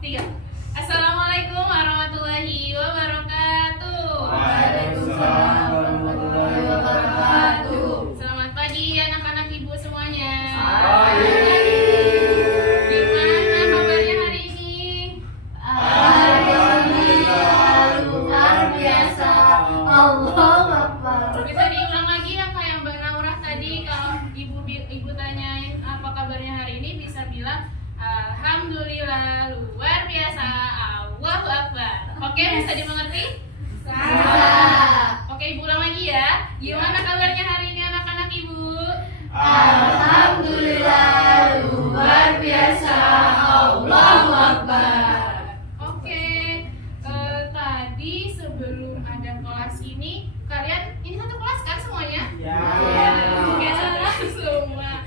Tiga. Assalamualaikum warahmatullahi wabarakatuh. Waalaikumsalam warahmatullahi wabarakatuh. Selamat pagi anak-anak ibu semuanya. Pagi. Gimana kabarnya hari ini? Alhamdulillah, luar biasa. Allahu Akbar. Bisa diulang lagi ya kayak Mbak Naurah tadi, kalau ibu tanyain apa kabarnya hari ini bisa bilang Alhamdulillah luar biasa. Allahu Akbar. Oke, bisa dimengerti? Oke, ibu ulang lagi ya. Gimana kabarnya hari ini anak-anak ibu? Alhamdulillah, luar biasa. Allahu Akbar. Oke, tadi sebelum ada kelas ini satu kelas kan semuanya? Ya. Oke, satu kelas semua.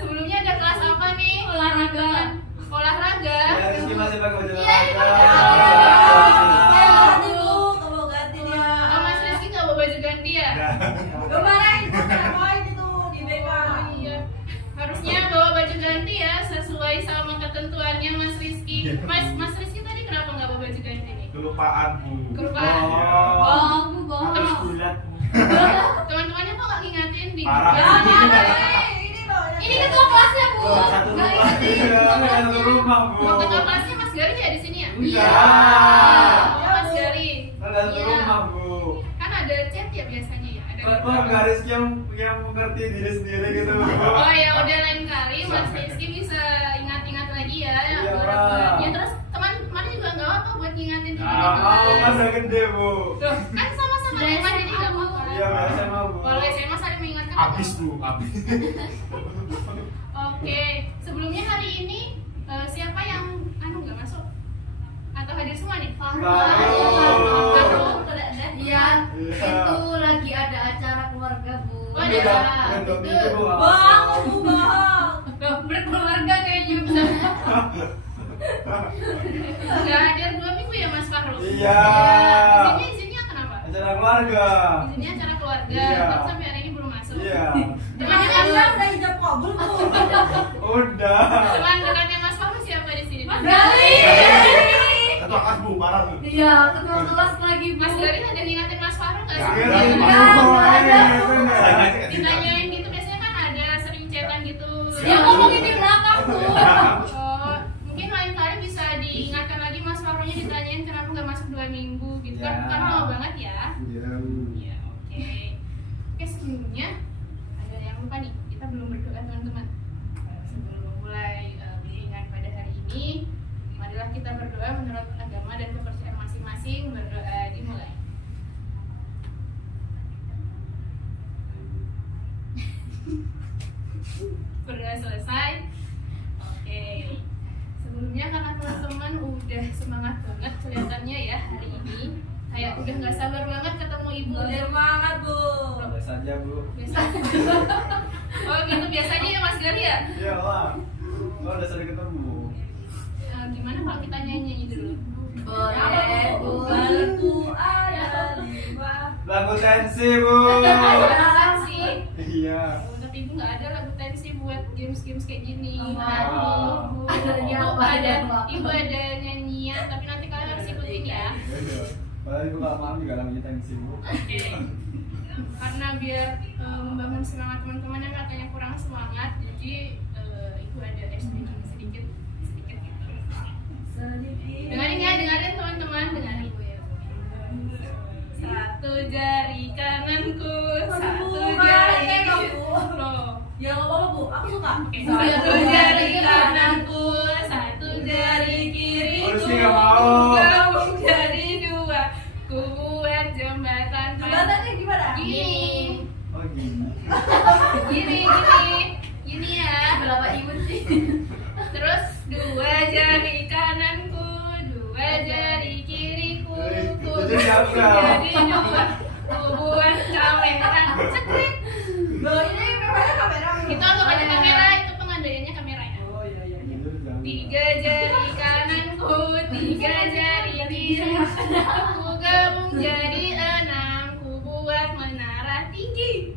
Sebelumnya ada kelas apa nih? Olahraga. Ya, Rizky masih pakai baju Iya, ini olahraga. Oh, Mas Rizky nggak bawa baju ganti ya? Oh, iya. Harusnya bawa baju ganti ya, sesuai sama ketentuannya Mas Rizky. Mas Rizky tadi kenapa nggak bawa baju ganti nih? Kelupaan bu. Kelupaan. Harus bulat. Teman-temannya kok nggak ngingatin di Parah. Ini ketua kelasnya bu. Satu Nggak rumah. ingetin. Satu rumah bu. Oh, ketua kelasnya Mas Gari ya di sini ya? Iya. Oh, Mas Gari. Ada satu rumah bu. Kan ada chat ya biasanya ya. Ada. Kok nggak Rizky yang mengerti diri sendiri gitu bu? Oh ya udah lain kali Mas Rizky bisa ingat-ingat lagi ya. Iya, bulan-bulan. Pak. Ya terus teman-teman juga nggak apa buat ngingatin Nah, mau kan udah gede bu. Loh, kan sama-sama teman jadi nggak apa-apa. Iya biasa mah bu. Kalau SMA saling mengingatkan. Habis bu, habis. Oke, sebelumnya hari ini siapa yang nggak masuk atau hadir semua nih? Baru. Iya, itu lagi ada acara keluarga, Bu. Oh, ada. Gendong Itu. itu bu. Loh, berkeluarga kayaknya bisa. Nggak hadir 2 minggu ya Mas Fahrul? Iya. Izinnya kenapa? Acara keluarga. Izinnya acara keluarga. Iya. Kan sampai hari ini belum masuk. Iya. Teman dekatnya Udah. teman dekatnya Mas Fahrul siapa di sini? Mas Gali. Ketua kas bu, parah bu. Iya, ketua kelas lagi, Bu. Mas Gali ada ngingatin Mas Fahrul nggak sih? Iya, Iya, ada. Ditanyain gitu biasanya kan ada sering chatan gitu. Dia ngomongin di belakang, Bu. Oh, mungkin lain kali bisa diingatkan lagi Mas Fahrulnya ditanyain kenapa nggak masuk 2 minggu gitu kan? Ya. Karena lama banget ya. Iya. Iya, oke. Oke, sebelumnya ada yang lupa nih. Kita belum berdoa teman-teman. Sebelum memulai bimbingan pada hari ini, marilah kita berdoa menurut agama dan kepercayaan masing-masing. Berdoa dimulai. Berdoa selesai. Oke. Sebelumnya karena teman-teman udah semangat banget kelihatannya ya hari ini. Kayak udah nggak sabar banget ketemu ibu dan Biasa aja bu. biasa. Oh gitu biasanya ya Mas Gari ya? Iya lah. Lo udah sering ketemu. Gimana kalau kita nyanyi dulu? Boleh, Bu. Lagu tensi bu. Apaan sih? Iya. Oh, tapi ibu nggak ada lagu tensi buat games-games kayak gini. Oh. Ibu, Adanya ibu apa? ada, Apa? ibu ada nyanyian, tapi nanti kalian harus ikutin ya. Iya. Padahal ibu gak paham juga lagunya tensi bu. Oke. Karena biar membangun semangat teman-teman yang katanya kurang semangat, jadi ibu ada sedikit gitu. Dengerin ya, dengerin teman-teman, dengerin. Satu jari kananku, satu jari loh. Ya nggak apa-apa Bu, aku suka. Oke, satu jari kananku, satu jari kiriku, Rizky nggak mau. gabung jadi 2, ku buat jembatan. Jembatannya gimana? Gini, Oh gini. gini ya. Berapa ibu sih? Terus 2 jari kananku, 2 jari kiriku, ku Jadi siapa? jadi 2, ku buat kameran. Cekrik. Loh ini kameranya kamera. Itu anggap aja kamera, itu pengandaiannya kamera ya. Oh iya iya. Gitu, jangan. 3 jari kananku, 3 jari kiriku, ku gabung jadi 6, ku buat menara tinggi.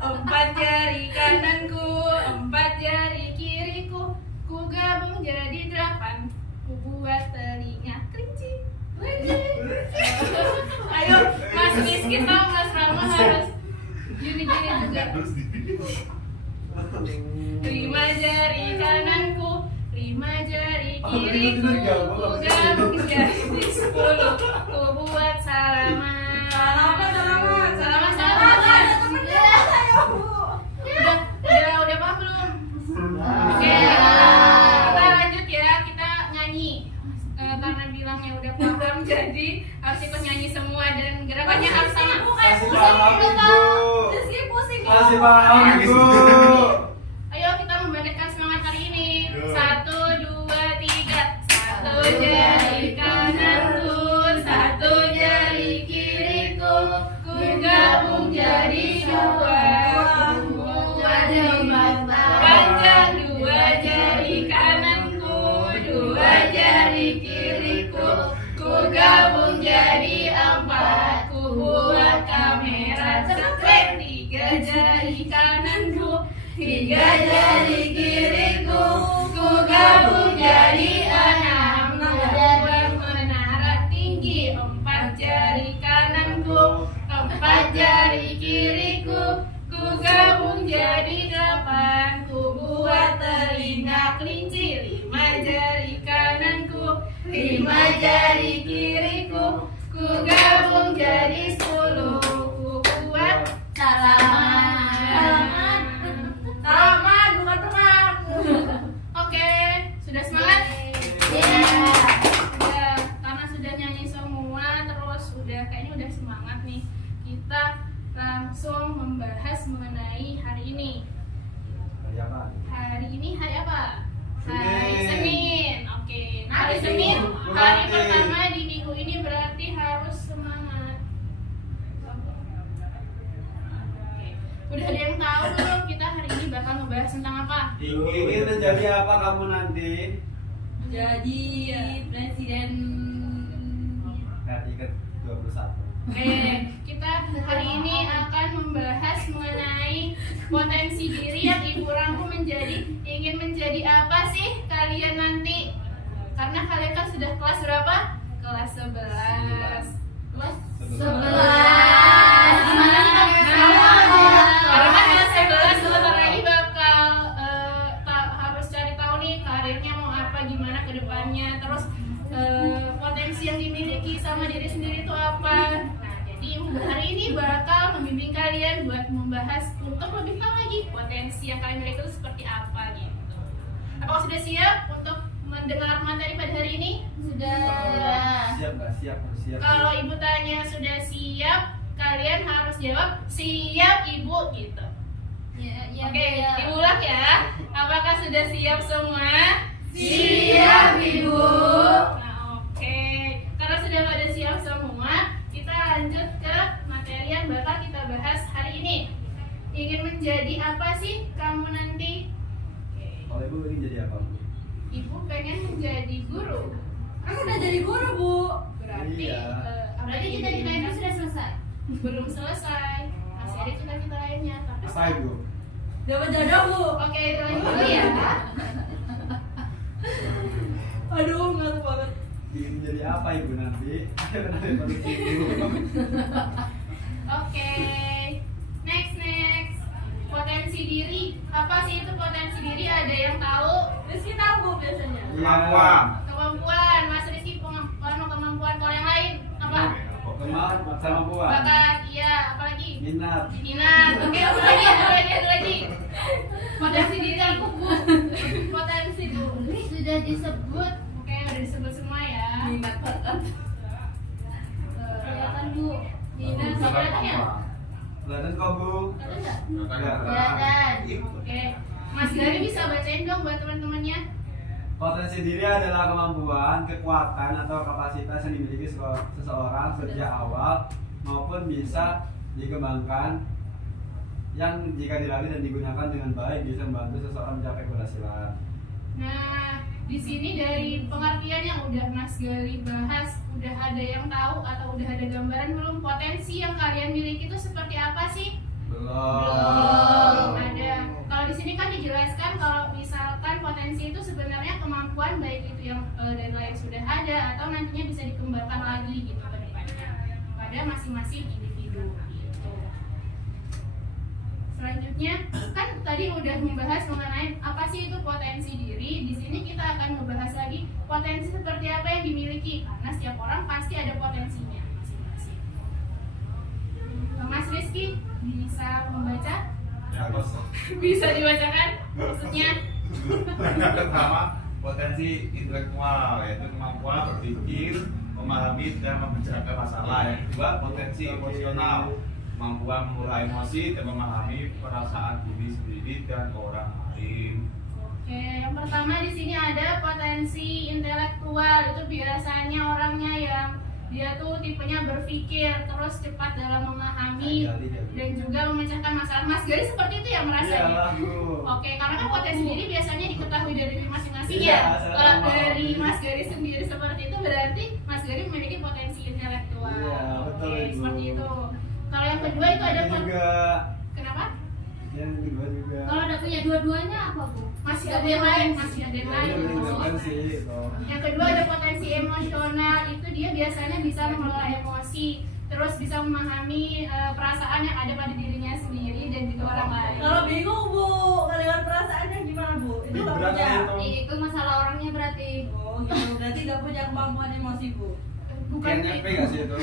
4 jari kananku, 4 jari kiriku, ku gabung jadi 8. Ku buat telinga kelinci. Ayo, Mas Rizky sama Mas Rama harus gini-gini juga. Lima jari kananku, 5 jari kiriku, ku gabung jadi 10. Ku buat salaman. Salaman. Salaman. Ayo, Bu. Udah paham belum? Oke, kita lanjut ya, kita nyanyi. Karena bilangnya udah paham, jadi harus ikut nyanyi semua dan gerakannya harus sama. Kasih paham ibu. Rizky pusing. Kasih paham ibu. Ayo kita membangkitkan semangat hari ini. Yo. 1, 2, 3. 1 jari kananku, 1 jari kiriku, ku gabung jadi 2. Ku buat panjang 2 jari kananku, 2 jari kiriku, ku gabung jadi 4. Ku buat kamera cekrek 3 jari kananku, 3 jari kiriku, ku gabung jadi 6. Buat menara tinggi 4 jari kananku, 4 jari kiriku, ku gabung jadi 8. Ku buat telinga kelinci 5 jari kananku, 5 jari kiriku, ku gabung jadi 10. Ku buat salaman. Salaman, bukan teman. Oke, sudah semangat? Yeah. Udah, karena sudah nyanyi semua, terus kayaknya udah semangat nih. Kita langsung membahas mengenai hari ini. Hari apa? Hari ini hari apa? Hari Senin. Senin. Oke, hari Hari Senin, Senin. hari Berarti. pertama di minggu ini berarti harus semangat. Oke, udah ada yang tahu belum kita hari ini bakal membahas tentang apa? Ingin menjadi apa kamu nanti? Jadi presiden. RI ke-21. Oke, kita hari ini akan membahas mengenai potensi diri yang Ibu rangkum ingin menjadi apa sih kalian nanti? Karena kalian kan sudah kelas berapa? Kelas 11. Kelas 11. Karena kan kelas 11 sebentar lagi bakal harus cari tahu nih karirnya mau apa, gimana ke depannya, terus potensi yang dimiliki sama diri sendiri itu apa. Nah, jadi hari ini bakal membimbing kalian buat membahas untuk lebih tahu lagi potensi yang kalian miliki itu seperti apa gitu. Apakah sudah siap untuk mendengar materi pada hari ini? Sudah. Siap nggak? Siap, harus siap. Kalau ibu tanya sudah siap, kalian harus jawab siap ibu gitu. Ya, Oke, diulang ya. Apakah sudah siap semua? Siap, Ibu. Nah, oke. Karena sudah pada siap semua, kita lanjut ke materi yang bakal kita bahas hari ini. Ingin menjadi apa sih kamu nanti? Oke. Kalau ibu ingin jadi apa? Bu? Ibu pengen menjadi guru. Kan udah jadi guru, Bu. Berarti Iya. Berarti cita-cita itu sudah selesai. belum selesai. Masih ada cita-cita lainnya. Tapi Apa ibu? Dapat jodoh, Bu. Oke, itu lanjut dulu ya. Aduh, ngantuk banget. Ingin menjadi apa ibu nanti? Ayo kenapa ibu? Oke. Next. Potensi diri. Apa sih itu potensi diri? Ada yang tahu? Rizky tahu, Bu, biasanya. Kemampuan. Kemampuan. Mas Rizky kemampuan kalau yang lain apa? Kemampuan. Bakat. Iya. Apalagi? Minat. Minat. Oke. Apa lagi? Potensi diri. Potensi diri. Sudah disebut. Oke, udah disebut semua ya. Minat banget. Kelihatan, Bu. Minat. Nggak kelihatan ya? Kelihatan kok bu. Kelihatan nggak? Kelihatan. Oke. Mas Gary bisa bacain dong buat teman-temannya. Potensi diri adalah kemampuan, kekuatan, atau kapasitas yang dimiliki seseorang sejak awal maupun bisa dikembangkan yang jika dilatih dan digunakan dengan baik bisa membantu seseorang mencapai keberhasilan. Nah, di sini dari pengertian yang udah Mas Gali bahas, udah ada yang tahu atau udah ada gambaran belum potensi yang kalian miliki itu seperti apa sih? Belum. Belum ada. Kalau di sini kan dijelaskan kalau misalkan potensi itu sebenarnya kemampuan baik itu yang dari lahir sudah ada atau nantinya bisa dikembangkan lagi gitu ke depannya pada masing-masing individu gitu. Selanjutnya kan tadi udah membahas mengenai apa sih itu potensi diri. Di sini kita akan membahas lagi potensi seperti apa yang dimiliki karena setiap orang pasti ada potensinya masing-masing. Mas Rizky bisa membaca? Ya, bos. Bisa dibacakan? Maksudnya Yang pertama, potensi intelektual yaitu kemampuan berpikir, memahami dan membicarakan masalah. Yang kedua, potensi emosional, kemampuan mengolah emosi dan memahami perasaan diri sendiri dan orang lain. Oke, yang pertama di sini ada potensi intelektual. Itu biasanya orangnya yang dia tuh tipenya berpikir terus cepat dalam memahami dan juga memecahkan masalah. Mas Gari seperti itu ya merasanya? Iya, Bu. Oke, karena kan potensi diri biasanya diketahui dari diri masing-masing Iya, ya. saya Kalau memahami. dari Mas Gari sendiri seperti itu berarti Mas Gari memiliki potensi intelektual. Iya, betul, Oke, Ibu. seperti itu. Kalau yang kedua itu ada Ini juga Kenapa? yang kedua juga. Kalau udah punya dua-duanya apa bu? Masih ada yang lain, masih ada yang lain. Potensi gitu. Yang kedua ada potensi emosional, itu dia biasanya bisa mengelola emosi, terus bisa memahami perasaan yang ada pada dirinya sendiri dan juga orang lain. Kalau bingung bu, ngelihat perasaannya gimana bu? Itu nggak Berat punya. itu. Itu masalah orangnya berarti. Oh gitu, berarti nggak punya kemampuan emosi bu. Bukan Kayaknya P nggak sih itu?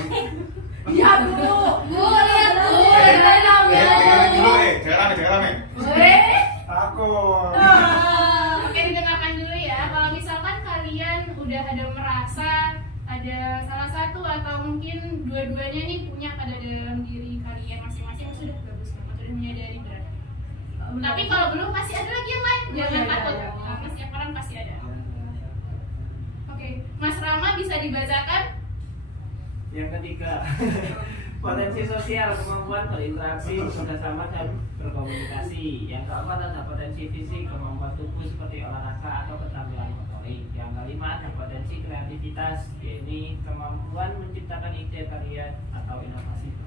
Iya bu. Bu lihat bu, Jangan dulu, jangan rame. Aku. Oke, didengarkan dulu ya. Kalau misalkan kalian udah ada merasa ada salah satu atau mungkin dua-duanya nih punya pada dalam diri kalian masing-masing, sudah bagus banget, sudah menyadari berarti. Tapi kalau belum masih ada lagi yang lain, jangan iya, takut. iya. Karena setiap orang pasti ada. Oke, Mas Rama bisa dibacakan? Yang ketiga, potensi sosial, kemampuan berinteraksi, bekerjasama dan berkomunikasi. Yang keempat ada potensi fisik, kemampuan tubuh seperti olahraga atau keterampilan motorik. Yang kelima ada potensi kreativitas, yaitu kemampuan menciptakan ide karya atau inovasi baru.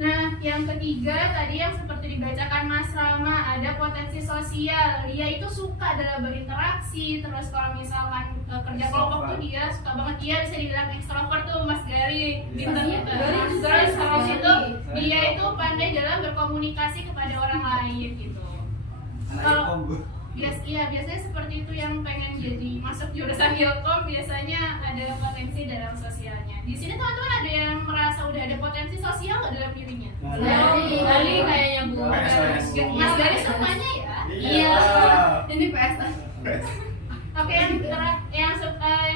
Nah, yang ketiga tadi yang seperti dibacakan Mas Rama, ada potensi sosial. Dia itu suka dalam berinteraksi, terus kalau misalkan kerja kelompok tuh dia suka banget, dia bisa dibilang ekstrovert tuh Mas Gari. Pintar Iya. gitu. Gari juga Terus ya, habis Gari. itu Saya dia tahu. itu pandai dalam berkomunikasi kepada orang lain gitu. Anak Kalau- Ilkom, Bu. Biasanya seperti itu yang pengen jadi masuk jurusan Ilkom, biasanya ada potensi dalam sosialnya. Di sini teman-teman ada yang merasa udah ada potensi sosial nggak dalam dirinya? Gali kayaknya bu. Mas Gari semuanya ya? Iya. Ini PS. Oke, yang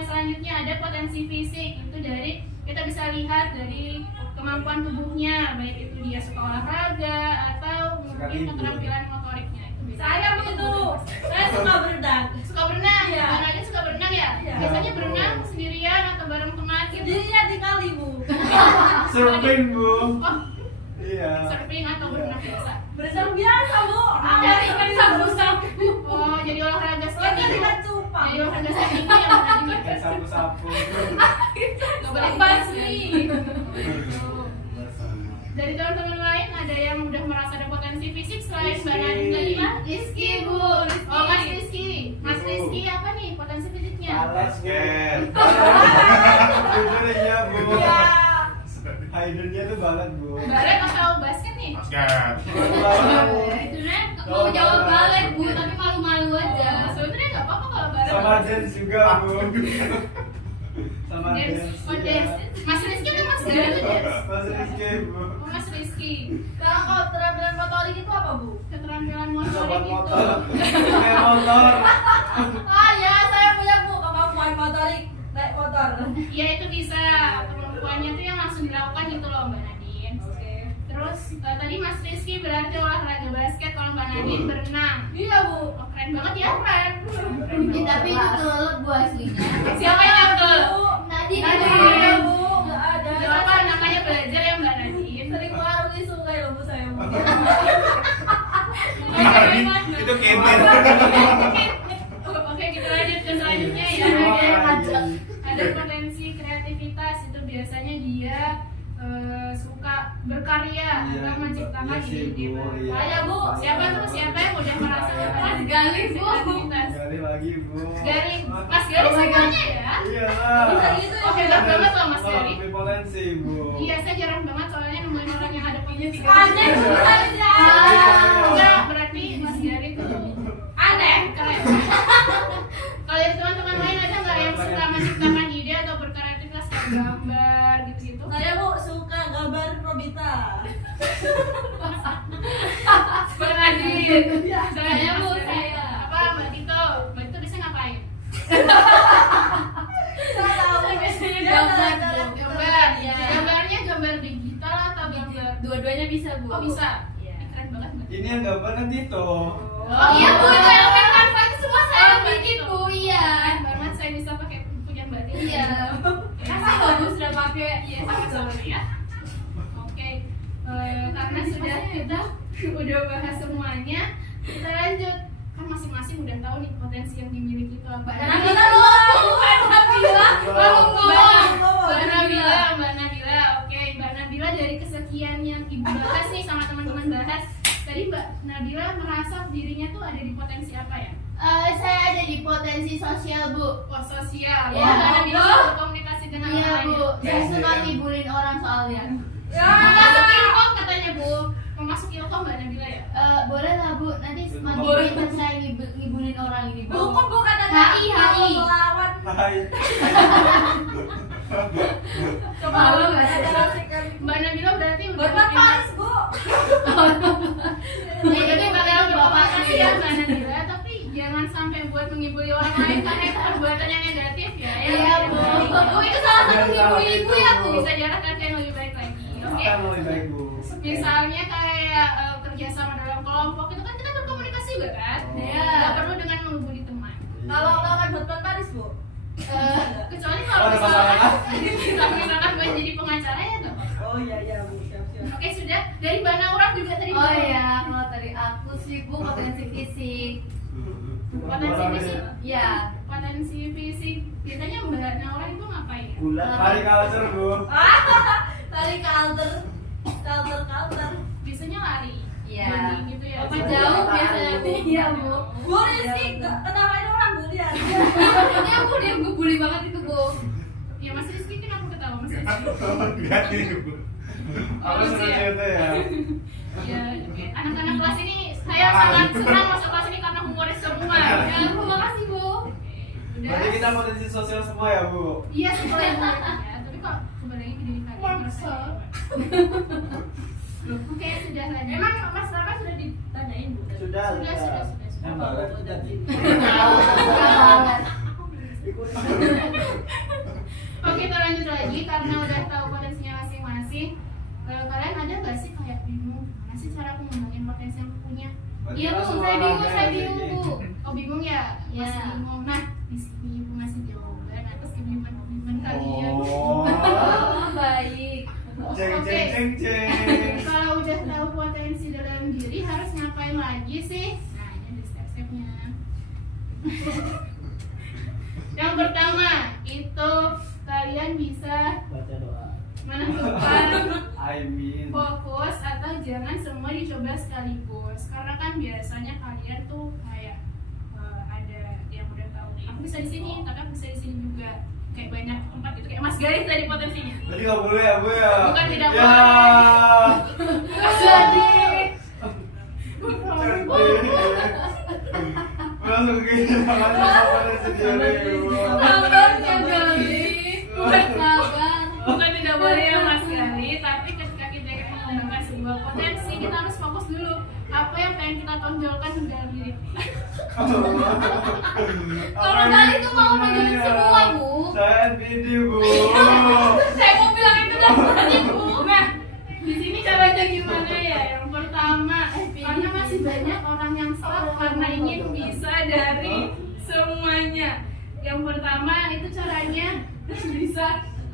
selanjutnya ada potensi fisik. Itu dari kita bisa lihat dari kemampuan tubuhnya, baik itu dia suka olahraga atau Suka mungkin tidur. keterampilan motoriknya. Itu bisa. Saya bu itu, saya suka berenang. Suka berenang, Iya. Bang Nadine suka berenang ya? Iya. Biasanya berenang sendirian atau bareng teman gitu? Jadinya di kali bu. Surfing, Bu. Oh, Iya. surfing atau berenang biasa? Berenang biasa bu. Jadi Ada sabu-sabu. Oh, jadi olahraga Lagi skating. dengan cupang. Jadi olahraga skating ya Bang Nadine. Kayak sapu-sapu. Gak boleh Pas dibahas ya. nih. Dari teman-teman lain ada yang udah merasa ada potensi fisik selain Mbak Rizky. Nadine tadi Mas? Rizky bu. Oh, Mas Rizky. Mas Rizky apa nih potensi fisiknya? Basket. Jujur ya, Bu. Ya. Hiddennya tuh banget, Bu. Balet atau basket nih? Basket. Sebenarnya mau jawab balet bu, tapi malu-malu aja. Sebenarnya nggak apa-apa kalau balet. Sama dance juga, Bu. Sama Dance. dance. Oh, juga. dance. Mas Rizky atau Mas Gari itu dance? Mas Rizky, Bu. Oh, Mas Rizky. Kalau keterampilan motorik itu apa bu? Keterampilan Sobat motorik itu. motor. Kayak motor. Ah ya, saya punya bu kemampuan motorik naik motor. Ya itu bisa. Kemampuannya tuh yang langsung dilakukan gitu loh Mbak Nadine. Oke. Terus tadi Mas Rizky berarti olahraga basket, kalau Mbak Nadine berenang. Iya bu. Oh, keren banget ya. Keren. Tapi itu kelelep bu aslinya. Siapa yang nyangkul? Nadine. Ada bu, nggak ada. Jawaban namanya belajar ya Mbak Nadine. Sering mengarungi sungai loh bu saya bu. Itu kemir. Oke, kita lanjut ke selanjutnya ya. Ada potensi kreativitas, itu biasanya dia suka berkarya dalam menciptakan Iya sih, ide-ide Bu. baru. Iya. Ayo, Bu. Siapa tuh? Siapa yang udah merasa Mas Gali, Bu. kreativitas? Gali lagi, Bu. Gali, Mas Gali semuanya ya? Iya lah. Bisa gitu ya. Oh, hebat banget loh Mas Gali. Lebih potensi, Bu. Iya, saya jarang banget soalnya nemuin orang yang ada punya tiga. Aneh Bu aja. Enggak, berarti Mas Gali tuh Aneh. keren. Kalau dari teman-teman lain ada nggak yang suka menciptakan ide atau berkreativitas kayak gambar gitu-gitu? Saya Bu suka gambar Robita. Bang Adit. Saya, Bu, saya. Apa Mbak Tito? Mbak Tito biasanya ngapain? Saya tahu. Biasanya Dia gambar, ada- Bu. Gambar. Iya. Gambarnya gambar digital atau gambar? Dua-duanya bisa, Bu. Oh bisa. Iya. Ih, keren banget Mbak. Ini yang gambar kan Tito. Oh Iya, Bu, itu yang Canva itu semua saya Oh, bikin, gitu. Bu. Iya. Keren banget saya bisa pakai punya Mbak Tito. Iya. Kasih loh, Bu, sudah pakai. Iya, sama-sama ya. Oke, karena sudah kita udah bahas semuanya, kita lanjut. Kan masing-masing udah tahu nih potensi yang dimiliki itu apa. Mbak Nabila, Bu. Mbak Nabila. Mbak Nabila, oke, Mbak Nabila dari kesekian yang ibu bahas nih sama teman-teman bahas, tadi Mbak Nabila merasa dirinya tuh ada di potensi apa ya? Saya ada di potensi sosial, Bu. Oh, sosial. Iya. Mbak Nabila suka berkomunikasi dengan Iya, orang Bu. lain. Saya suka ngibulin orang soalnya. Ya. Mau masuk ilkom katanya Bu. Mau masuk ilkom Mbak Nabila ya? Boleh lah, Bu. Nanti semakin Boleh. pintar saya ngibulin orang ini, Bu. Hukum bukan ada HI. melawan Hai. Kemalu nggak sih? ada sikap. Mbak Nabila berarti udah Buat Paris Bu. Jadi bakal Bapak kasih ya Mbak Nabila, tapi jangan sampai buat mengibuli orang lain karena itu perbuatan yang negatif ya. Iya, Bu. Bu, itu salah satu ibu-ibu ya, Bu. Bisa jalankan yang lebih baik lagi. Oke. Akan lebih baik, Bu. Misalnya kayak kerjasama dalam kelompok itu kan kita berkomunikasi juga kan? Iya. Nggak perlu dengan menghubungi teman. Kalau lawan buat Paris Bu. Kecuali kalau Oh, ada misalkan masalah. kalau misalkan buat jadi pengacara ya nggak apa-apa. Oh iya Bu, siap-siap. Oke sudah dari Mbak Naura juga tadi. Oh iya, kalau dari aku sih, Bu, potensi fisik. Potensi fisik. Iya. Potensi fisik biasanya Mbak Naura itu ngapain ya? Gula. Hari culture, Bu. Tadi counter. Biasanya lari. Iya. Jogging gitu ya. Apa jauh biasanya, Bu? Iya, Bu. Bu Rizky kenapa ini orang bulian? Iya, Bu, dia bully banget itu, Bu. Ya Mas Rizky kan aku ketawa Mas Rizky. Lihat ini Bu. Aku senang cerita ya. Ya, oke. Anak-anak kelas ini saya sangat senang masuk kelas ini karena humoris semua. Ya, Bu, makasih, Bu. Udah. Berarti kita potensi sosial semua ya, Bu. Iya sih boleh boleh ya. Tapi kok kembali lagi ke diri kalian merasa. Oke sudah lanjut. Emang Mas Rama sudah ditanyain Bu? Sudah. Sudah. Yang banget tadi. Oke kita lanjut lagi karena udah tahu potensinya masing-masing. Kalian ada nggak sih kayak bingung gimana sih cara aku ngembangin potensi yang aku punya? Iya Bu, saya bingung Bu. Oh bingung ya? Iya. Masih bingung. Nah di sini Ibu ngasih jawaban atas kebingungan kalian. Oh, baik. Ceng. Kalau udah tahu potensi dalam diri harus ngapain lagi sih? Nah ini ada step-stepnya. Yang pertama itu kalian bisa Baca doa. menentukan I mean. fokus atau jangan semua dicoba sekaligus. Karena kan biasanya kalian tuh kayak ada yang udah tahu aku bisa di sini, tapi aku bisa di sini juga. Kayak banyak tempat gitu kayak Mas Garis tadi potensinya. Tadi nggak boleh ya, Bu ya? Bukan tidak Ya. Jadi Langsung kehilangan sama potensi diri, Bu. Sabarnya, Gali. Sabar. bukan tidak boleh ya Mas Gali, tapi ketika kita ingin mengembangkan sebuah potensi kita harus fokus dulu apa yang pengen kita tonjolkan dalam diri. Kalau Gali tuh mau nunjukin semua, Bu. Saya NPD, Bu. Saya mau bilang itu tadi, Bu. Nah, di sini caranya gimana ya? Yang pertama, karena masih banyak orang yang stuck karena ingin bisa dari semuanya. Yang pertama itu caranya bisa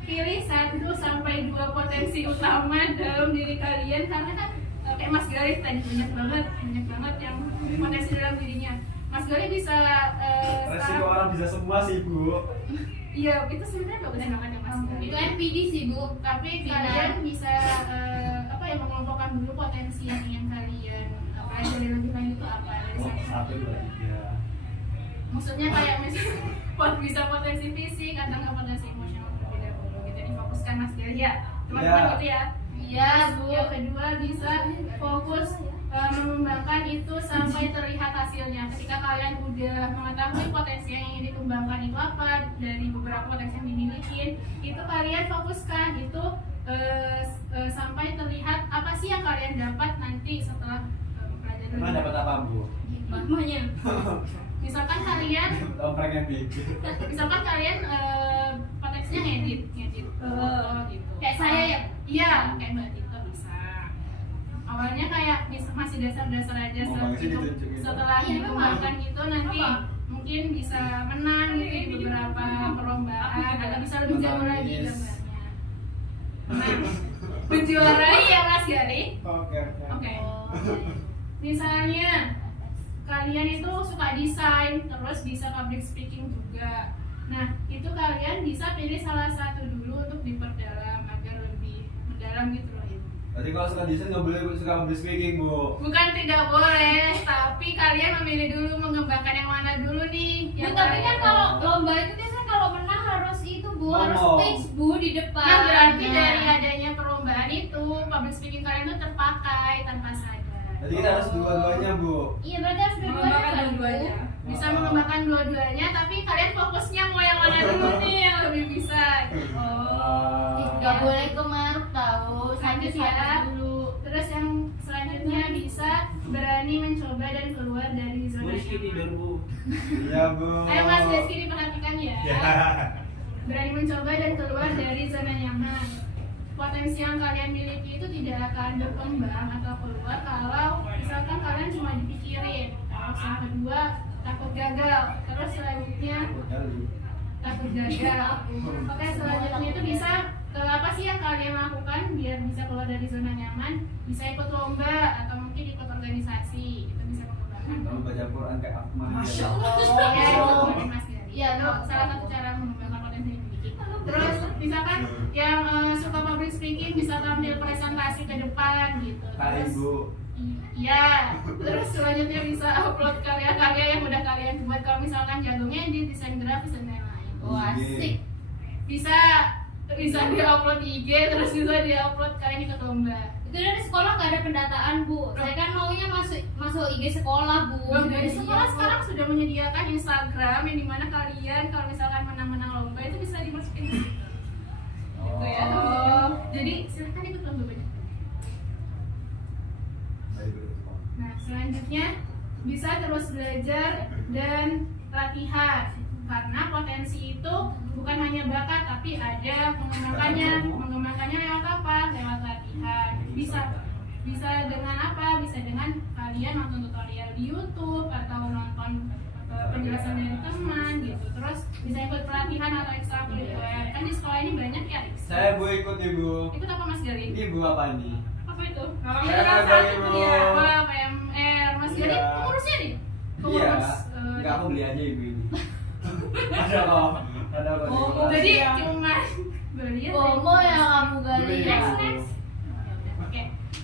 pilih 1 sampai 2 potensi utama dalam diri kalian karena kan kayak Mas Garis tadi banyak banget yang potensi dalam dirinya. Mas Gali bisa Resiko orang bisa semua sih, Bu. iya itu sebenarnya bagus banget ya Mas Gali. Itu NPD sih, Bu. Tapi Final. kalian bisa apa kayak mengelompokkan dulu potensi yang ingin kalian pelajari lebih lanjut itu apa dari Oh, satu. 1, 2, 3. Maksudnya kayak misalnya bisa potensi fisik atau nggak potensi emosional terlebih dahulu gitu, difokuskan Mas Gary ya, teman-teman gitu ya. Iya, Bu. Yang kedua bisa fokus mengembangkan itu sampai terlihat hasilnya. Ketika kalian udah mengetahui potensi yang ingin dikembangkan itu apa dari beberapa potensi yang dimiliki, itu kalian fokuskan itu sampai terlihat apa sih yang kalian dapat nanti setelah belajar. Emang dapat apa, Bu? Hikmahnya. Misalkan kalian Dompreng yang big. misalkan kalian potensinya ngedit foto gitu. Kayak saya ya? Iya, kayak Mbak Tito bisa. Awalnya kayak masih dasar-dasar aja Mau banget sih gitu. ditunjukin. Setelah Iya, dikembangkan gitu nanti Apa? mungkin bisa menang gitu di beberapa perlombaan atau bisa lebih jauh lagi Menangis. gambarnya. Nah, menjuarai ya Mas Gary. Oke. Oke. Misalnya kalian itu suka desain, terus bisa public speaking juga. Nah, itu kalian bisa pilih salah satu dulu untuk diperdalam agar lebih mendalam gitu loh itu. Berarti kalau suka desain nggak boleh suka public speaking, Bu. Bukan tidak boleh, tapi kalian memilih dulu mengembangkan yang mana dulu nih. Bu, Yang tapi kan kalian- kalau lomba itu biasanya kalau menang harus itu Bu, harus Ngomong. speech Bu di depan. Nah, berarti Nah. dari adanya perlombaan itu public speaking kalian tuh terpakai tanpa sadar. Jadi kita harus dua-duanya, Bu. Iya, berarti harus dua-duanya Mengembangkan kan, Bu? dua-duanya. Bisa mengembangkan dua-duanya, tapi kalian fokusnya mau yang mana dulu nih yang lebih bisa. Oh, nggak boleh kemaruk tahu, Lanjut satu-satu ya. dulu. Terus yang selanjutnya bisa berani mencoba dan keluar dari Bu zona Rizky tidur, nyaman. Bu. Iya, Bu. Ayo Mas Rizky diperhatikan ya. Ya. Berani mencoba dan keluar dari zona nyaman. Potensi yang kalian miliki itu tidak akan berkembang atau keluar kalau misalkan kalian cuma dipikirin. Terus yang kedua takut gagal. Terus selanjutnya Kali. takut gagal. Oke, selanjutnya itu bisa apa sih yang kalian lakukan biar bisa keluar dari zona nyaman? Bisa ikut lomba atau mungkin ikut organisasi. Itu bisa mengembangkan. Kalau baca Quran kayak aku kemarin. Masya ya. Iya, itu dari Mas Gary. Iya, Itu salah satu cara mengembangkan potensi yang dimiliki. Terus misalkan yang suka public speaking bisa tampil presentasi ke depan gitu. Kali, Terus Bu. iya, terus selanjutnya bisa upload karya-karya yang udah kalian buat. Kalau misalkan jagonya di desain grafis dan lain-lain. Oh, asik. Bisa diupload di IG, terus bisa diupload kalian ikut lomba. Itu dari sekolah nggak ada pendataan Bu. Saya kan maunya masuk IG sekolah Bu. Loh, dari sekolah Iya, Bu. sekarang sudah menyediakan Instagram yang dimana kalian kalau misalkan menang-menang lomba itu bisa dimasukin ke situ. Gitu ya. Oh. Jadi silahkan ikut lomba banyak. Baik, Bu. Nah, selanjutnya bisa terus belajar dan latihan. Karena potensi itu bukan hanya bakat tapi ada mengembangkannya lewat apa? Lewat latihan. Bisa dengan apa? Bisa dengan kalian nonton tutorial di YouTube atau nonton penjelasan dari teman gitu. Terus bisa ikut pelatihan atau ekstrakurikuler. Kan di sekolah ini banyak ya. Riz? Saya Bu ikut nih, Bu. Ikut apa Mas Gary? Ini Bu apa nih? Apa itu? Saya bagi, Bu. Wah, PMR. Mas Gary Iya. pengurusnya nih? Iya. Pengurus. Enggak, aku beli aja Ibu ini. Ada kok. Ada kok. di Oh, kelas. Jadi Iya. cuma beli Komo yang kamu gali Beli. ya. Next. Oke.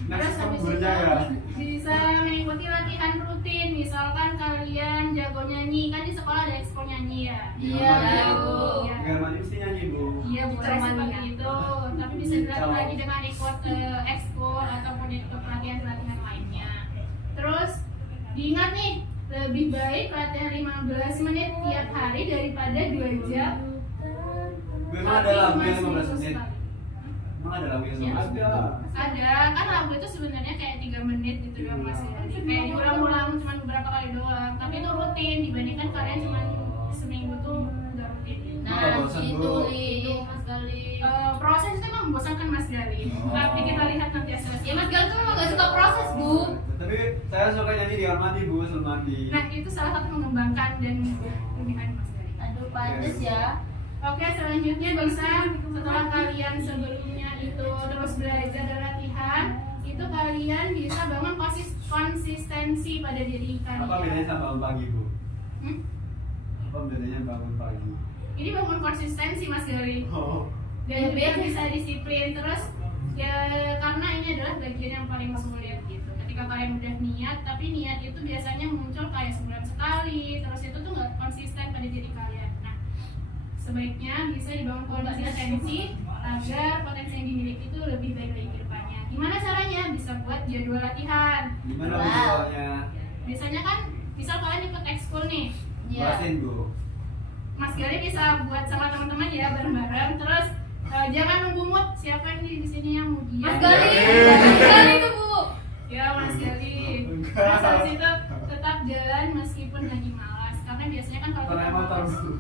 Next Terus habis pembelinya itu ya. bisa mengikuti latihan rutin. Misalkan kalian jago nyanyi, kan di sekolah ada ekskul nyanyi ya. Iya, Bu. Iya. Biar mandi mesti nyanyi, Bu. Iya, boleh Cermannya. seperti itu. Tapi bisa dilakukan lagi dengan ikut ekskul ataupun ikut pelatihan-pelatihan lainnya. Terus diingat nih, lebih baik latihan 15 menit tiap hari daripada 2 jam. Memang ada lagu yang 15 menit. sekali. Emang ada lagu yang Iya. 15 menit? Ada, kan lagu itu sebenarnya kayak 3 menit gitu doang Mas ya. Kayak diulang-ulang cuma beberapa kali doang. Tapi itu rutin dibandingkan kalian cuma seminggu tuh nggak rutin. Nggak Nah, bosan, itu Bu. Li, Mas Gali. Proses itu memang membosankan Mas Gali. Oh. Tapi kita lihat nanti hasilnya. Ya Mas Gali tuh memang gak suka proses Bu. Tapi saya suka nyanyi di kamar mandi, Bu, sebelum mandi. Nah itu salah satu mengembangkan dan kelebihan Mas Gali. Aduh pantes ya. Oke, selanjutnya bisa setelah kalian sebelumnya itu terus belajar dan latihan, itu kalian bisa bangun konsistensi pada diri kalian. Apa bedanya sama bangun pagi, Bu? Hmm? Apa bedanya bangun pagi? Ini bangun konsistensi Mas Gali. Oh. Dan juga bisa disiplin. Terus Ya karena ini adalah bagian yang paling sulit gitu. Ketika kalian udah niat, tapi niat itu biasanya muncul kayak sebulan sekali, terus itu tuh nggak konsisten pada diri kalian. Nah, sebaiknya bisa dibangun konsistensi agar potensi yang dimiliki itu lebih baik lagi ke depannya. Gimana caranya? Bisa buat jadwal latihan. Gimana jadwalnya? Biasanya kan, misal kalian ikut ekskul nih, Jelasin Bu. Mas Gali bisa buat sama teman-teman ya bareng-bareng. Terus jangan nunggu mood. Siapa yang di sini yang mudian? Mas Gali itu Bu. Ya Mas Gali. Terus habis itu tetap jalan meskipun lagi malas. Karena biasanya kan kalau Naik motor Bu.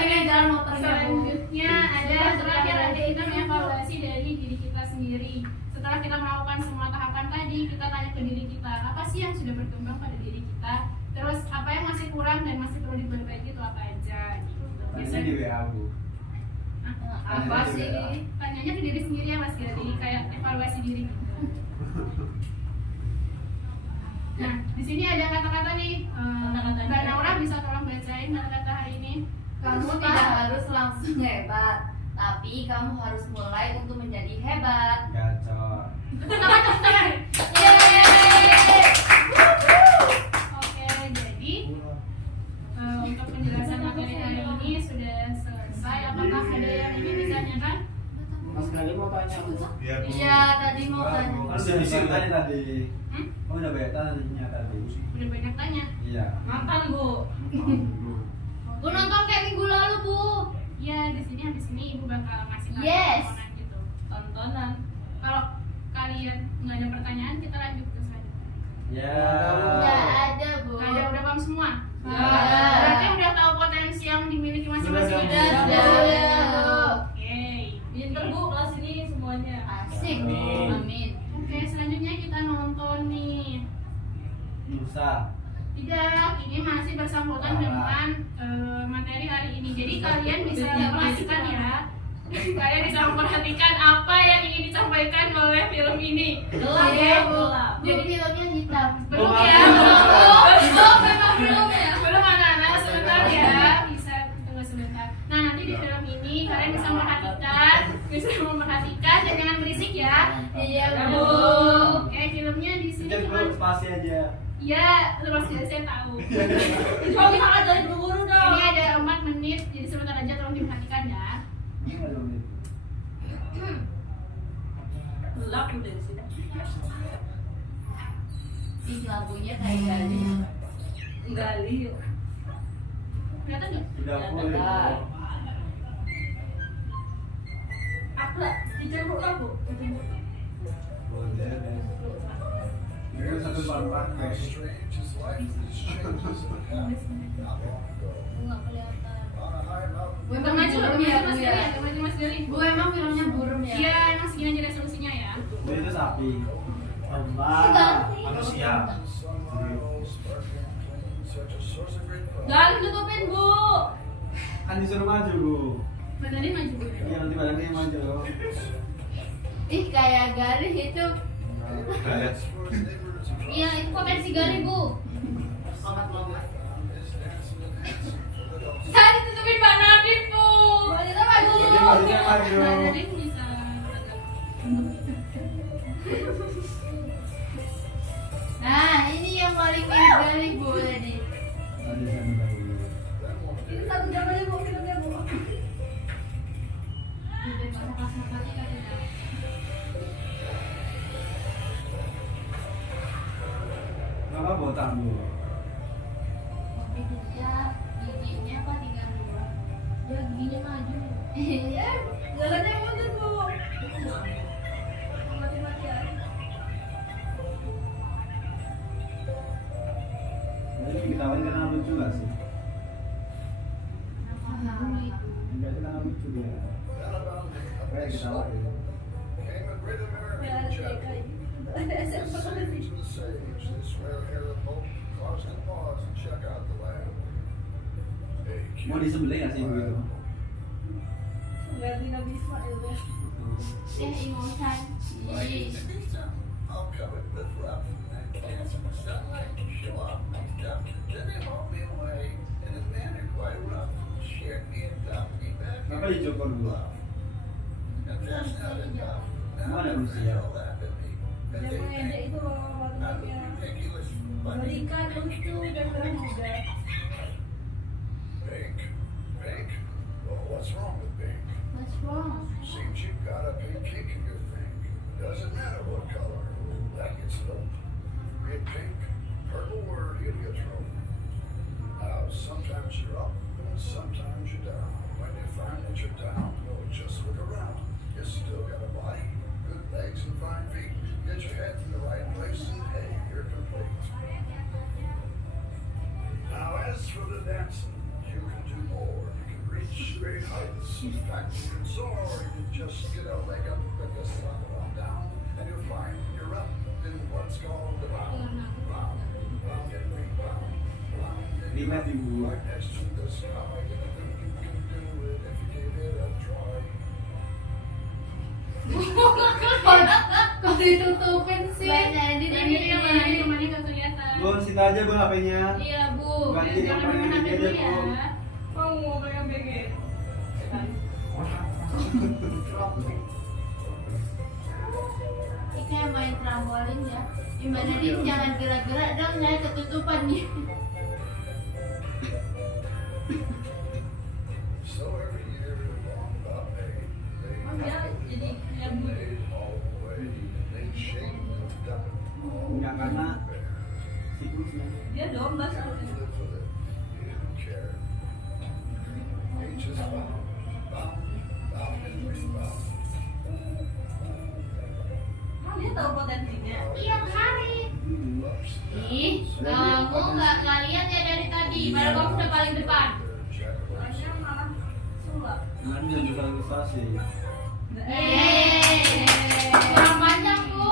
Pengen jalan motor gitu. selanjutnya ada terakhir ada kita mengevaluasi dari diri kita sendiri. Setelah kita melakukan semua tahapan tadi, kita tanya ke diri kita, apa sih yang sudah berkembang pada diri kita? Terus apa yang masih kurang dan masih perlu diperbaiki itu apa aja gitu. Biasanya di WA Bu. Apa sih? Tanyanya ke diri sendiri ya Mas Gali, kayak evaluasi diri gitu. Nah, di sini ada kata-kata nih. Mbak Naura bisa tolong bacain kata-kata hari ini. Kamu tidak harus langsung hebat, tapi kamu harus mulai untuk menjadi hebat. Gacor. Oke, jadi untuk penjelasan materi hari ini sudah selesai. Apakah ada yang ingin ditanyakan? Mas Gali mau tanya Bu. Iya, Bu. Iya, tadi mau tanya. Kan udah banyak tanya tadi. Oh udah banyak tanya tadi. Udah banyak tanya. Iya. Mantan Bu. Bu nonton kayak minggu lalu Bu. Ya, di sini habis ini Ibu bakal ngasih Yes. tontonan gitu. Tontonan. Kalau kalian nggak ada pertanyaan, kita lanjut ke selanjutnya. Ya. Nggak ada Bu. Nah, udah paham semua? Ya. Berarti udah tahu potensi yang dimiliki masing-masing. Sudah, Oke. Pinter Bu kelas ini semuanya. Asik Bu. Amin. Oke, selanjutnya kita nonton nih. Nusa. Tidak, ini masih bersangkutan dengan materi hari ini. Jadi kalian bisa perhatikan ya. Kalian bisa memperhatikan apa yang ingin disampaikan oleh film ini. Gelap Oke. ya Bu. Jadi filmnya hitam. Belum ya. Memang filmnya. Belum anak-anak, sebentar ya. Bisa tunggu sebentar. Nah, nanti di film ini kalian bisa memperhatikan dan jangan berisik ya. Iya Bu. Bu. Oke, filmnya di sini Jangan cuma spasi aja. ya, terus ya saya tahu. Coba kita ajarin buru-buru dong. Ini ada 4 menit, jadi sebentar aja tolong diperhatikan ya. Gelap udah di sini. Ih, lampunya kayak Gali. Gali yuk. Kelihatan nggak? Udah full ya. Aku lah dicempluk lah Bu. Boleh deh. Ini satu part guys. Nggak kelihatan. Bu Agak emang maju, agak burung ya maju Bu Mas ya. Gali, agak maju Mas Gali. Bu emang filmnya burung ya. Iya, emang segini aja resolusinya ya. Ini itu sapi. Manusia. Gali tutupin Bu. Kan disuruh maju Bu. Benerin maju Bu. Iya nanti barangnya yang maju. Ih, kayak Gali itu. Lihat. Iya, itu potensi Gali Bu. Saya ditutupin Mbak Nadine Bu. Mbak Nadine maju. Jadi majunya maju. Nah, jadi bisa Nah, ini yang paling mirip Gali Bu tadi. Tadi saya minta dulu. Ini 1 jam aja Bu filmnya Bu. udah nggak mau kelas matematika ya. Kenapa botak Bu? Ya, giginya apa tinggal dua? Ya giginya maju. Iya. Jalannya mundur Bu. Mati-matian. Jadi ketahuan karena lucu nggak sih? Enggak sih karena lucu dia. Kayak ketawa ya. Ya ada DKI. Ada SMP sama sih. Mau disembelih nggak sih begitu? Ganti Nabi Ismail ya. Ya, imosan. Ih. Kenapa dicukur Bu? Emang ada usia? Yang mengejek itu loh matematikanya. Berikan lucu dan muda. Pink? Pink? Well, what's wrong with pink? What's wrong? Seems you've got a pink kick in your thing. Doesn't matter what color. That gets low. Get pink, purple, or heliotrope. Sometimes you're up, and sometimes you're down. When you find that you're down, well, just look around. You still got a body, good legs, and fine feet. Get your head in the right place, and hey, you're complete. Now, as for the dancing, you can do more. You can reach great heights. In fact, you can soar. You can just get a leg up and just slap it on down, and you'll find you're up in what's called the round, round, round, and round, round. Ingat ibu. Right next to the sky. Anything you can do it if you give it a try. Kok ditutupin sih? Ini dia mana temannya gak kelihatan. Bu, situ aja bu HP-nya. Iya bu, Ganti jangan yang main HP paling dulu gede, ya. Bu. Mau pegang BG. Ini kayak main trampolin ya. Gimana nih, jangan gerak-gerak dong ya, ketutupan nih. So every year along the way, they Ya, jadi nyambung. made all the way. They shake the duck. Enggak karena siklusnya. Dia domba Live seperti itu. with it. He didn't care. He just bound, bound, bound and rebound. Dia tahu potensinya. Iya kali. Loves Ih, kamu nggak lihat ya dari tadi, padahal kamu udah paling depan. Soalnya malah sulap. Kemarin yang bisa ilustrasi. Yeay, kurang panjang bu.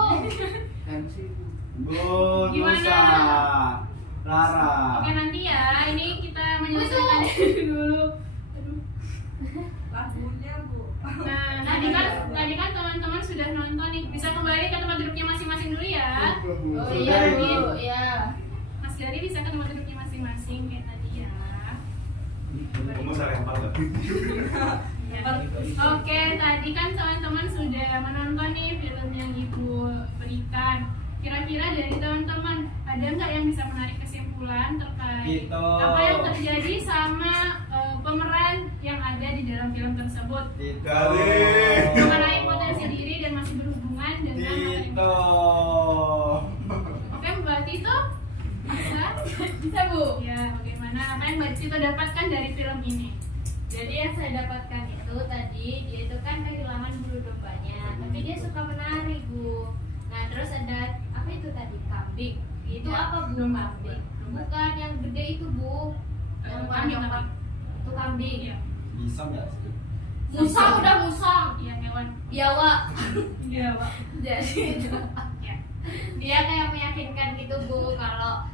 Bu, Gimana? Nusa, Lara. Oke nanti ya, ini kita menyelesaikan dulu. Lagunya bu. Nah, tadi kan teman-teman sudah nonton nih. Bisa kembali ke tempat duduknya masing-masing dulu ya. Oh iya bu, ya. Mas Gary bisa ke tempat duduknya masing-masing kayak tadi ya. Kamu saya lempar nggak? Ya. Oke, tadi kan teman-teman sudah menonton nih film yang Ibu berikan. Kira-kira dari teman-teman ada nggak yang bisa menarik kesimpulan terkait Gitu. apa yang terjadi sama pemeran yang ada di dalam film tersebut Gitu. mengenai potensi diri dan masih berhubungan dengan materi. Gitu. Oke, Mbak Tito bisa? Bisa bu. Ya, bagaimana apa yang Mbak Tito dapatkan dari film ini? Jadi yang saya dapatkan itu tadi dia itu kan kehilangan bulu dombanya, tapi dia suka menari bu. Nah terus ada apa itu tadi kambing? Itu Ya, apa bu? domba. Kambing? Domba. Bukan yang gede itu bu. Yang Kambing, warna kambing. itu kambing. Iya, Bisa nggak sih? Musang udah musang. iya hewan. Biawa. Iya pak. Jadi Ya. dia kayak meyakinkan gitu bu kalau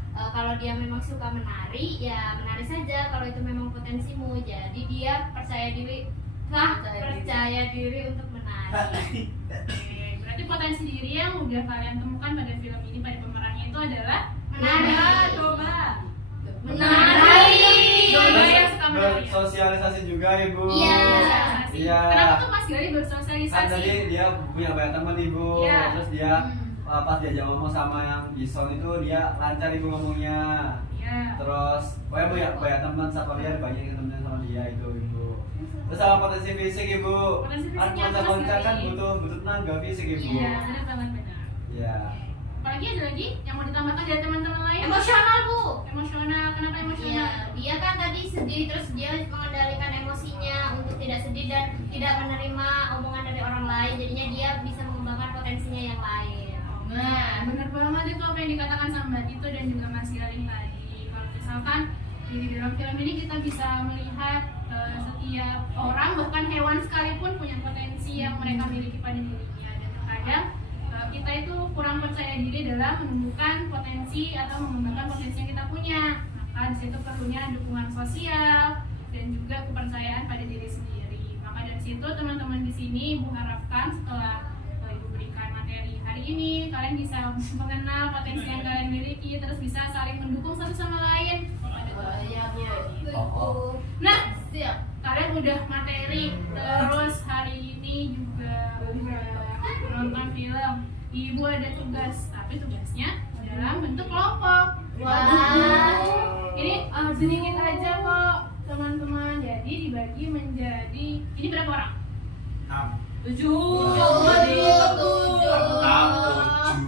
dia memang suka menari ya menari saja kalau itu memang potensimu. Jadi dia percaya diri untuk menari. Oke, berarti potensi diri yang udah kalian temukan pada film ini pada pemerannya itu adalah Menari. Coba. Menari. Domba yang suka menari. Bersosialisasi juga ibu. Iya. Bersosialisasi. Iya. Kenapa tuh Mas Gali Kan bersosialisasi? tadi dia punya banyak teman ibu. Iya. Terus dia pas diajak ngomong sama yang Bison itu dia lancar ibu ngomongnya. Iya. Terus pokoknya banyak teman satu lihat banyak yang temennya sama dia itu ibu. Terus sama potensi fisik ibu. Potensi Kan fisiknya apa, Mas konca-konca kan Gali? butuh tenaga fisik ibu. Iya, benar banget benar. Iya. Apalagi ada lagi yang mau ditambahkan dari teman-teman lain? Emosional bu. Emosional. Kenapa Iya, emosional? dia kan tadi sedih terus dia mengendalikan emosinya untuk tidak sedih dan tidak menerima omongan dari orang lain. Jadinya dia bisa mengembangkan potensinya yang lain. Nah, benar banget itu apa yang dikatakan sama Mbak Tito dan juga Mas Galing tadi. Kalau misalkan di dalam film ini kita bisa melihat setiap orang bahkan hewan sekalipun punya potensi yang mereka miliki pada dirinya dan terkadang kita itu kurang percaya diri dalam menemukan potensi atau mengembangkan potensi yang kita punya. Maka di situ perlunya dukungan sosial dan juga kepercayaan pada diri sendiri. Maka dari situ teman-teman di sini Ibu harapkan setelah Ibu berikan materi hari ini kalian bisa mengenal potensi yang kalian miliki terus bisa saling mendukung satu sama lain. Iya bu. Oh. Nah, Siap. kalian udah materi terus hari ini juga udah nonton film. Ibu ada tugas, tapi tugasnya dalam bentuk kelompok. Wah. Ini sedikit aja kok teman-teman. Jadi dibagi menjadi ini berapa orang? 6.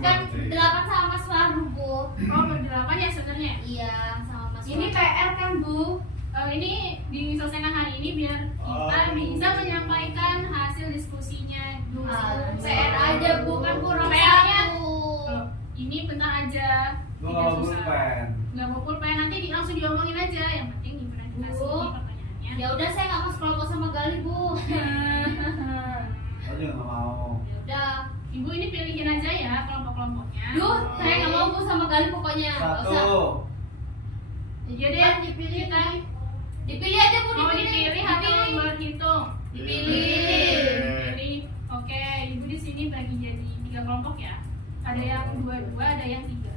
Kan 8 sama Mas Faru, Bu. Oh, berdelapan ya sebenarnya. Iya, sama Mas Ini Faru. PR kan Bu? Ini diselesaikan hari ini biar kita bisa menyampaikan hasil diskusinya dulu. PR aja, Bu, kan kurang PR-nya. satu. Ini bentar aja. Gua Tidak nggak mau susah. pulpen. Nggak mau pulpen, nanti langsung diomongin aja. Yang penting implementasi Bu. pertanyaannya. Ya udah, saya nggak mau sekelompok sama Gali, Bu. Aku juga nggak mau. Ya udah. Ibu ini pilihin aja ya kelompok-kelompoknya. Duh, saya nggak mau, Bu, sama Gali pokoknya. Nggak usah. 1. Jadi dipilih kita Dipilih aja, Bu, mau dipilih atau berhitung. Dipilih. Oke, ibu di sini bagi jadi 3 kelompok ya. Ada yang 2-2, ada yang 3.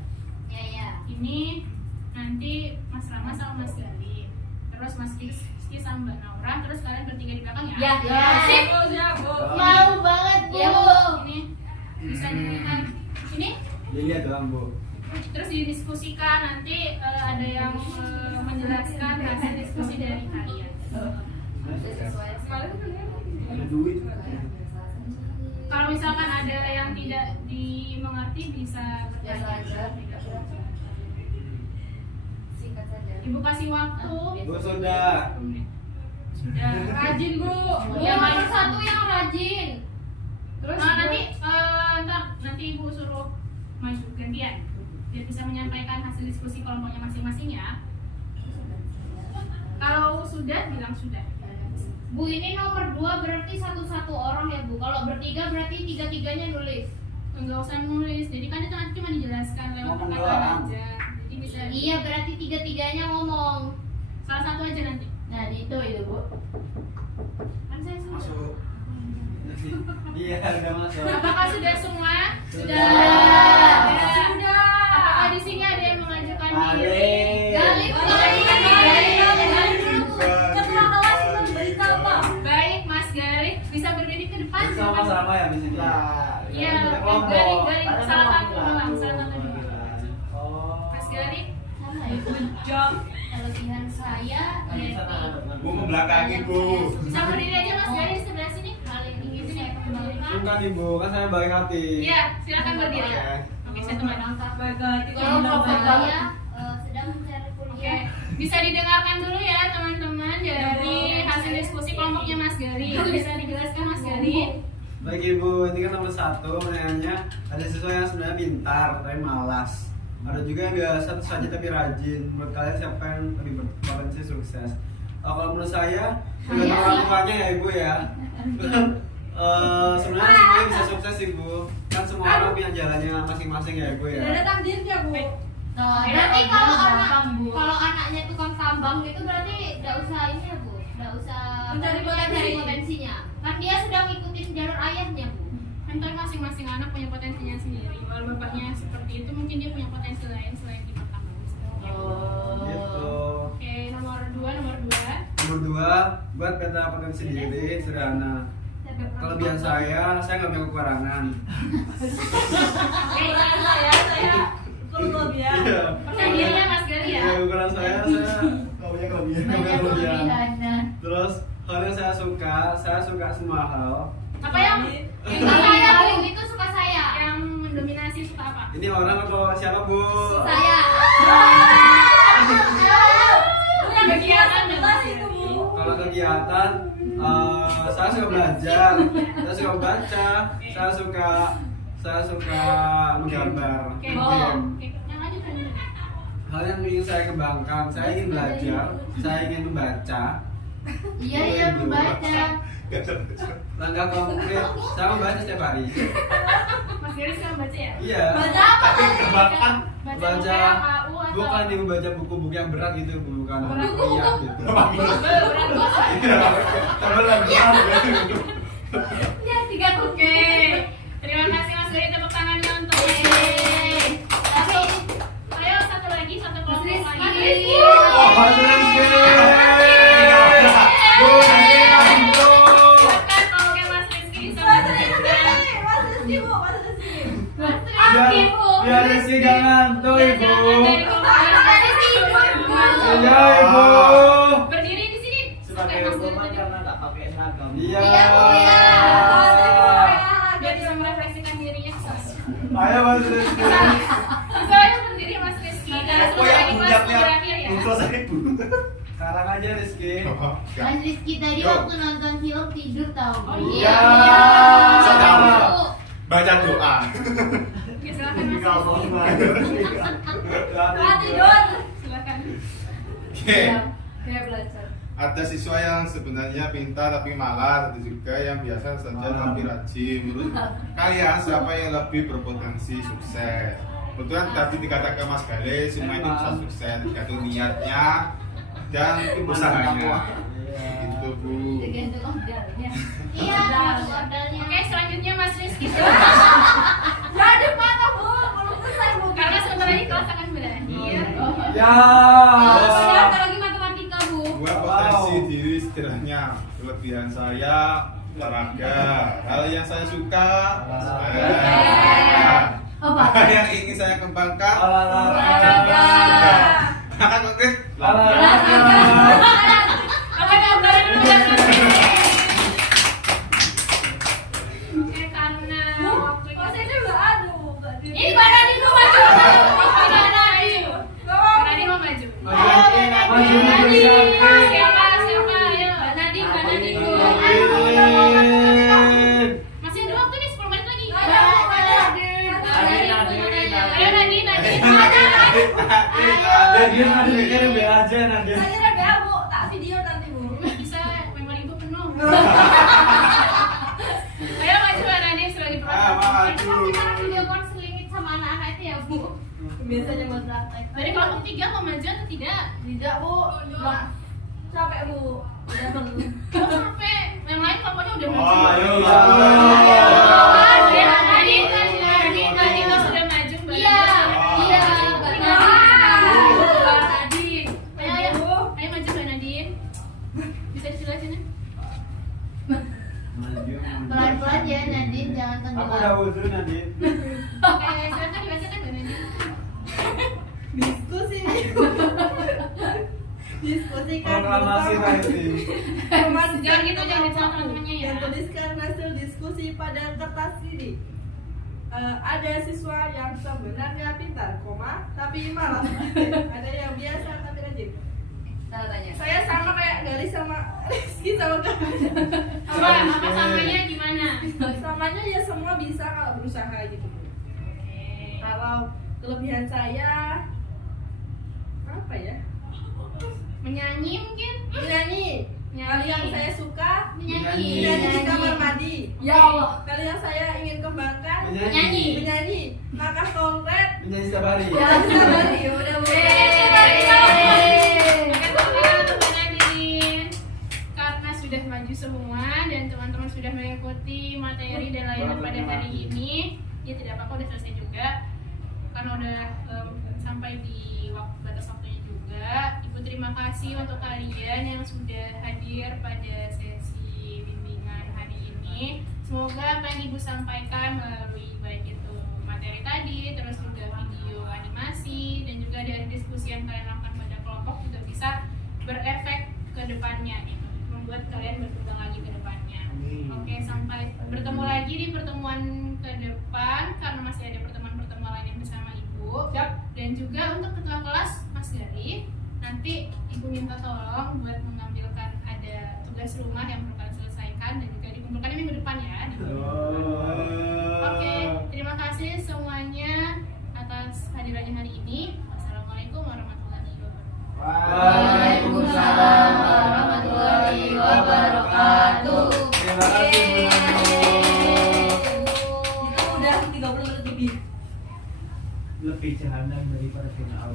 Ya, ya. Ini nanti Mas Rama sama Mas Gali, terus Mas Rizky sama Mbak Naura, terus kalian bertiga di belakang ya. Ya, ya. Sip. Mau banget, Bu. Ya, Bu. Ini bisa dilihat. Ini Dilihat doang, Bu. terus didiskusikan, nanti ada yang menjelaskan hasil diskusi dari kalian. Ada duit. Kalau misalkan ada yang tidak dimengerti bisa bertanya. Singkat saja. Ibu kasih waktu. Bu sudah. Sudah. Rajin, Bu. Ya, nomor 1 yang rajin. Terus Nanti ibu suruh maju gantian biar bisa menyampaikan hasil diskusi kelompoknya masing-masing ya. Kalau sudah bilang sudah. Bu, ini nomor 2 berarti satu-satu orang ya, Bu. Kalau bertiga berarti tiga-tiganya nulis. Enggak usah nulis, jadi kan itu nanti cuma dijelaskan lewat Ngomong perkataan doang. aja. Jadi bisa Iya, berarti tiga-tiganya ngomong. salah satu aja nanti. Nah, itu Bu. Kan saya sudah. Masuk. Iya, udah masuk. Apakah sudah semua? Sudah. Sudah. Apakah di sini ada yang mengajukan diri? Gali, ketua kelas belum berita apa? Baik, Mas Garik bisa berdiri ke depan. Sama Mas Rama ya di sini. Iya, kelompok. Garik salah satu doang, salah satu doang. Oh. Mas Garik, sama ya. Jam. Kelebihan saya berarti Bu membelakangi, Bu. bisa berdiri aja Mas Garik di sebelah sini. kali ini saya kembalikan. Bukan Ibu, kan saya baik hati. Iya, silakan berdiri. Oke. Oke, saya teman. Kalau kelompok saya sedang mencari Oke, kuliah. bisa didengarkan dulu ya teman-teman dari hasil diskusi kelompoknya Mas Gali. Itu bisa dijelaskan Mas Gali. Baik Ibu, ini kan nomor 1 pertanyaannya ada siswa yang sebenarnya pintar tapi malas. Ada juga yang biasa saja tapi rajin. Menurut kalian siapa yang lebih berpotensi sukses? Kalau menurut saya, tergantung orang tuanya ya Ibu ya. Sebenarnya semuanya bisa sukses Ibu. Kan semua orang punya jalannya masing-masing ya Ibu ya. Tidak ada takdirnya, Bu. Nah, berarti kalau anaknya tukang tambang gitu berarti enggak usah ini ya, Bu. Enggak usah Mencari mencari potensinya. Kan dia sudah ngikutin jalur ayahnya, Bu. Kan masing-masing anak punya potensinya sendiri. Kalau bapaknya seperti itu, mungkin dia punya potensi lain selain di pertama. Gitu. Oke, nomor 2. Nomor 2, buat peta potensi diri sederhana. Kelebihan saya nggak punya kekurangan. Oke, Saya kelebihan. Iya. pertanyaannya Mas Gali ya. Iya, kekurangan saya nggak punya kelebihan. Nggak punya kelebihan. Terus hal yang saya suka semua hal. Apa yang Suka saya, Bu. Itu suka saya. yang mendominasi suka apa? Ini orang atau siapa Bu? Saya. Udah kegiatan jelas itu, Bu. Kalau kegiatan, saya suka belajar, saya suka baca, saya suka menggambar, Oke, game. oke, yang lanjut kan. Hal yang ingin saya kembangkan, saya ingin belajar, saya ingin membaca. Iya, membaca. Langkah konkret, saya membaca setiap hari. Mas Gali sekarang baca ya? Iya. Baca apa tadi? Kebangkan. Baca, KU atau bukan nih membaca buku-buku yang berat gitu, bukan iya gitu. Terberat. Ya, 3 Oke, terima kasih Mas Gali, tepuk tangannya untuk Mas Tapi Ayo satu lagi, satu kelompok Mas lagi. Rizky. Oh, Mas Rizky. Silakan kelompoknya Mas Rizky cuman karena nggak pakai seragam. Iya. Iya, Bu, ya. Biar bisa merefleksikan dirinya ke sana. Ayo Mas Rizky. Saya berdiri Mas Rizky. Dan Aku semoga yang di kelas puncaknya terakhir ya. untuk saya itu. Sekarang aja Rizky. Mas Rizky tadi Yo. waktu nonton film tidur tau. Oh, iya. Baca doa. Oke, silakan Mas Ngomong Rizky. banget. tidur. Silakan. Oke. Kayak belajar. Ada siswa yang sebenarnya pintar tapi malas, ada juga yang biasa saja tapi rajin. Menurut kalian siapa yang lebih berpotensi sukses? Kebetulan tadi dikatakan Mas Gale semua itu bisa sukses, tergantung niatnya dan usahanya. Itu Bu. Tergantung ordernya. Iya, ordernya. Oke, selanjutnya Mas Rizky. Jadi patah Bu, belum selesai Bu. Karena sebentar lagi kelas akan berakhir. Ya. Siapa lagi matematika, Bu? Gua potensi Wow. diri setidaknya kelebihan saya olahraga, hal yang saya suka, hal yang ingin saya kembangkan, Olahraga. akan konkret. Oke, dari dulu ya. Oke, karena waktunya. Kok saya nggak aduh, nggak di. Ini Mbak Nadine mau maju. Mbak Nadine. Mbak Nadine mau maju. Maju siapa? Siapa? Siapa? Ayo. Mbak Nadine, Mbak Nadine dulu. Masih ada waktu nih 10 menit lagi. Ayo Nadine, Nadine. Nadia kirim WA aja Nadia. Saya kira BA Bu, tak video nanti Bu. Bisa memori ibu penuh. Ayo maju Mbak Nadine sebagai Maju. Sekarang video konseling sama anak-anak itu ya, Bu. Biasanya buat praktek. Dari kelompok 3 mau maju atau tidak? Tidak Bu, Lah, capek Bu. Udah perlu. Oh, capek. Yang lain kelompoknya udah maju. Oh, ayo. Ayo, Nadine sudah maju. Mbak Iya, Nadine. iya, Mbak Nadine. Mbak Nadine. Ayo, ayo maju Mbak Nadine. Bisa di sebelah sini. Pelan-pelan ya, Nadine, jangan Aku udah tenggelam. wudhu Nadia. Oke, silakan dibacakan Mbak Nadine. Diskusi. Diskusikan Proklamasi bersama. tadi. Jangan gitu, jangan gitu sama teman-temannya ya. Dan tuliskan hasil diskusi pada kertas ini. Ada siswa yang sebenarnya pintar, tapi malas. Ada yang biasa tapi rajin. Tanya. Saya sama kayak Galis sama Rizky sama kakaknya. Apa samanya gimana? Samanya ya semua bisa kalau berusaha gitu. Oke. Kalau kelebihan saya apa ya? Menyanyi mungkin? Menyanyi. Hal yang saya suka Menyanyi. menyanyi di kamar mandi. Ya Allah. Hal yang saya ingin kembangkan Menyanyi. menyanyi. Maka konkret Menyanyi setiap hari. ya setiap hari udah Karena sudah maju semua dan teman-teman sudah mengikuti materi dan layanan pada hari ini, ya tidak apa-apa, udah selesai juga. Karena udah sampai di batas waktunya juga. Ibu terima kasih untuk kalian yang sudah hadir pada sesi bimbingan hari ini. Semoga apa yang Ibu sampaikan melalui baik itu materi tadi, terus juga video animasi, dan juga dari diskusi yang kalian lakukan pada kelompok juga bisa berefek ke depannya, gitu. Membuat kalian berkembang lagi ke depannya. Oke, sampai bertemu lagi di pertemuan ke depan, karena masih ada pertemuan-pertemuan lain yang bersama Ibu. Dan juga untuk ketua kelas Mas Gari, nanti Ibu minta tolong buat mengambilkan ada tugas rumah yang perlu kalian selesaikan dan juga dikumpulkannya minggu depan ya. Oke, terima kasih semuanya atas hadirannya hari ini. Wassalamualaikum warahmatullahi wabarakatuh. Waalaikumsalam warahmatullahi wabarakatuh. Terima kasih Bu Nano. Itu udah 30 menit lebih. Lebih jahanam daripada final.